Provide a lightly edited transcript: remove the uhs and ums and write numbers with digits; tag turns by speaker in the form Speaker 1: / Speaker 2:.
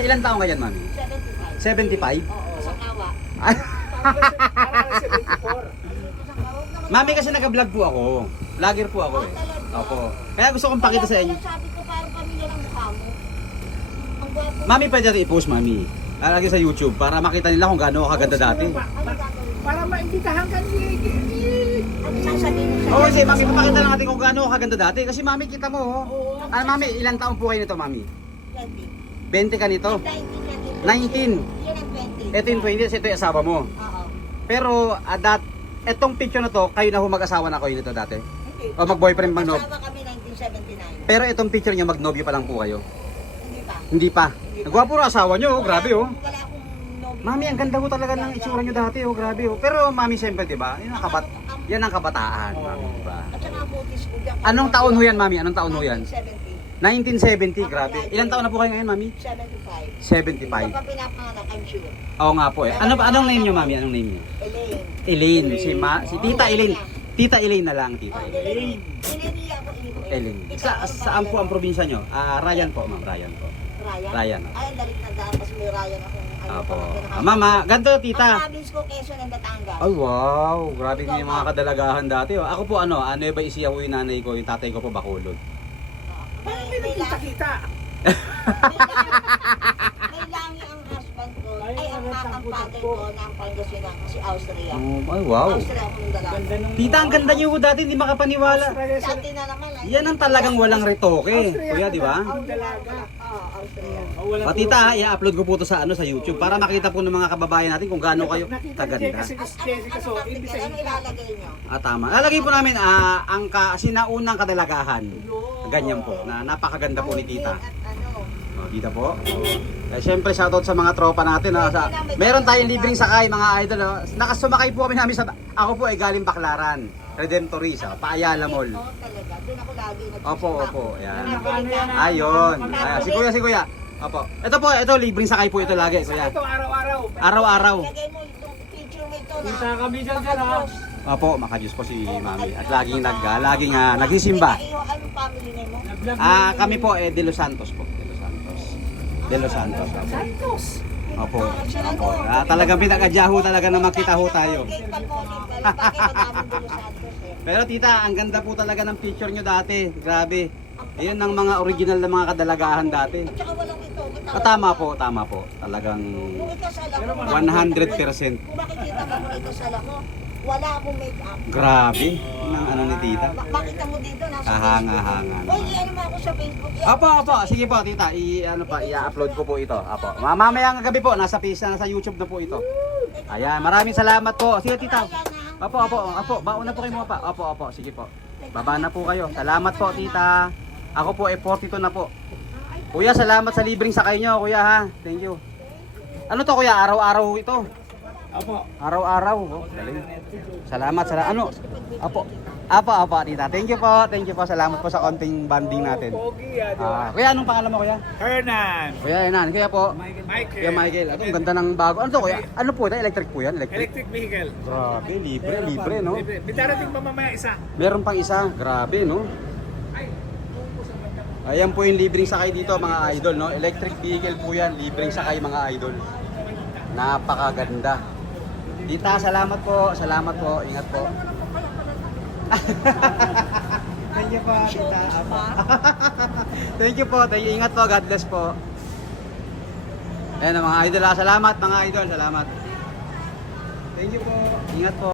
Speaker 1: Ilan taong ka dyan, mami? 75?
Speaker 2: 75. Oo. Sa kawa.
Speaker 1: Mami, kasi nag-vlog po ako. Vlogger po ako eh. Opo. Kaya gusto kong pakita sa inyo.
Speaker 2: Sabi ko parang pamilya ng mukha mo. Ang gwapo.
Speaker 1: Mami, pwede natin i-post, mami. Lagi sa YouTube para makita nila kung gaano kaganda dati.
Speaker 3: Para maimbitahan ka ni...
Speaker 2: Ano sasabihin mo sa
Speaker 1: Oo, kasi mami, papakita lang natin kung gaano kaganda dati. Kasi mami, kita mo, oh. Mami, ilang taon po kayo nito, mami?
Speaker 2: 20.
Speaker 1: 20 ka nito? 19.
Speaker 2: 19 yan ang 20.
Speaker 1: Ito yung 20, ito yung asawa mo.
Speaker 2: Oo.
Speaker 1: Pero, etong picture na to, kayo na mag-asawa na kayo nito dati?
Speaker 2: Hindi.
Speaker 1: O mag-boyfriend, mag-nob?
Speaker 2: Kasama kami 1979.
Speaker 1: Pero itong picture niya, mag-nobyo pa lang po kayo?
Speaker 2: Hindi pa.
Speaker 1: Hindi pa. Nagwapo rin asawa niyo, oh. Grabe, oh.
Speaker 2: Wala akong nobyo.
Speaker 1: Mami, ang ganda ko talaga ng itsura niyo dati, oh. Grabe, oh. Pero, mami, siyempre, di ba? Yan ang kabataan, mami, di ba?
Speaker 2: At saka ang butis ko. diyan-
Speaker 1: Anong taon ho yan, mami? Anong taon ho yan?
Speaker 2: 1970.
Speaker 1: 1970, grabe. Ilang taon na po kayo ngayon, mami?
Speaker 2: 75.
Speaker 1: 75.
Speaker 2: Ito pa pinapanganak, I'm sure.
Speaker 1: Oo nga po eh. Anong name niyo, mami? Anong name niyo?
Speaker 2: Elaine.
Speaker 1: Elaine. Si Tita Elaine. Tita Elaine na lang, Tita
Speaker 2: Oh,
Speaker 1: Elaine.
Speaker 2: Elaine ako.
Speaker 1: Elaine.
Speaker 2: Ikaw,
Speaker 1: Saan po ang probinsya niyo? Ryan po, ma'am. Ryan po.
Speaker 2: Ryan?
Speaker 1: Ryan.
Speaker 2: Ay, dalik na daan. Kasi may Ryan akong
Speaker 1: Opo.
Speaker 2: pinaka-
Speaker 1: Mama, ganito,
Speaker 2: Ang
Speaker 1: tita.
Speaker 2: province ko, Quezon and Batangas.
Speaker 1: Ay, wow. Grabe yung mga kadalagahan dati. Oh. Ako po, Nueva Ecija po yung nanay ko. Yung tatay ko po, Bacolod.
Speaker 3: Parang may nagkita-kita.
Speaker 2: May langi ang husband ko. Ay, ang father ko ng Pangasinan kasi Austria.
Speaker 1: Ay, wow.
Speaker 2: Austria ako ng dalaga.
Speaker 1: Tita, ang ganda niyo po dati. Hindi makapaniwala.
Speaker 2: Dati na naman.
Speaker 1: Yan ang talagang walang retoke. Kuya, di ba?
Speaker 3: Ang dalaga.
Speaker 2: Oo, Austria.
Speaker 1: O tita, i-upload ko po to sa YouTube para makita po ng mga kababayan natin kung gaano kayo
Speaker 3: Nakita ni
Speaker 1: kaganda.
Speaker 3: Jessica, Jessica, so, ibig
Speaker 2: Ano
Speaker 3: sabihin,
Speaker 2: ilalagay nyo?
Speaker 1: Tama. Lalagay po namin ang sinaunang kadalagahan. Ganyan po, na napakaganda po ni tita.
Speaker 2: At ano?
Speaker 1: Tita po. Siyempre, shoutout sa mga tropa natin. Meron tayong libreng sakay, mga idol. Nakasumakay po kami namin sa... Ako po ay galing Baclaran. Redemptoris, Paayala Mall.
Speaker 2: Oo, talaga. Doon ako lagi
Speaker 1: Opo, opo. Ayan.
Speaker 2: Nagsusumak.
Speaker 1: Ayun. Ayan. Si kuya. Opo. Ito po, libreng sakay po ito lagi, kuya.
Speaker 3: ito araw-araw.
Speaker 1: Araw-araw.
Speaker 2: Ilagay mo itong picture mo ito na.
Speaker 3: Punta kami dyan dyan, ha?
Speaker 1: Opo, makajus po si mami. At laging nagsisimba.
Speaker 2: Anong family name mo?
Speaker 1: Kami po De Los Santos po. De Los Santos.
Speaker 3: Santos.
Speaker 1: Opo. Opo. Talagang pinakadyaho talaga na makita ho tayo. Pero tita, ang ganda po talaga ng picture nyo dati. Grabe. Ayun ang mga original na mga kadalagahan dati.
Speaker 2: Tsaka walang ito.
Speaker 1: Tama po. Talagang
Speaker 2: Kung ikasala mo,
Speaker 1: 100%.
Speaker 2: kung makikita mo kung ikasala mo, wala akong make-up.
Speaker 1: Grabe. Ng ni tita.
Speaker 2: Makita mo dito, nasa
Speaker 1: Kahanga-hanga.
Speaker 2: Facebook. Uy, ano mo ako sa Facebook.
Speaker 1: Opo. Sige po, tita. I-upload ko po ito. Opo. Mamayang gabi po, nasa YouTube na po ito. Ayan, maraming salamat po. Sige, tita. Opo. Bauna po kayo mga pa. Opo. Sige po. Baba na po kayo. Salamat po, tita. Ako po ay 42 na po. Kuya, salamat sa libreng sakay nyo, kuya ha. Thank you. Ano to, kuya? Araw-araw ito.
Speaker 3: Opo.
Speaker 1: Araw-araw. Oh, galing. Salamat. Ano? Opo, tita. Thank you po. Salamat po sa konting banding natin.
Speaker 3: Pogi, di ba?
Speaker 1: Kuya, anong pangalan mo, kuya?
Speaker 3: Hernan.
Speaker 1: Kuya, Enan. Kuya po.
Speaker 3: Michael.
Speaker 1: Kuya Michael. Ito, ang ganda ng bago. Ano to, kuya? Ano po ito? Electric po yan?
Speaker 3: Electric vehicle.
Speaker 1: Grabe, libre, no?
Speaker 3: May darating pa mamaya isa.
Speaker 1: Meron pang isa. Grabe, no? Ayan po yung libreng sakay dito, mga idol, no? Electric vehicle po yan. Libreng sakay, mga idol. Napakaganda. Tita, salamat po. Ingat po. Thank you po, tita. Thank you po. Ingat po. God bless po. Ayan, mga idol. Salamat, mga idol. Salamat. Thank you po. Ingat po.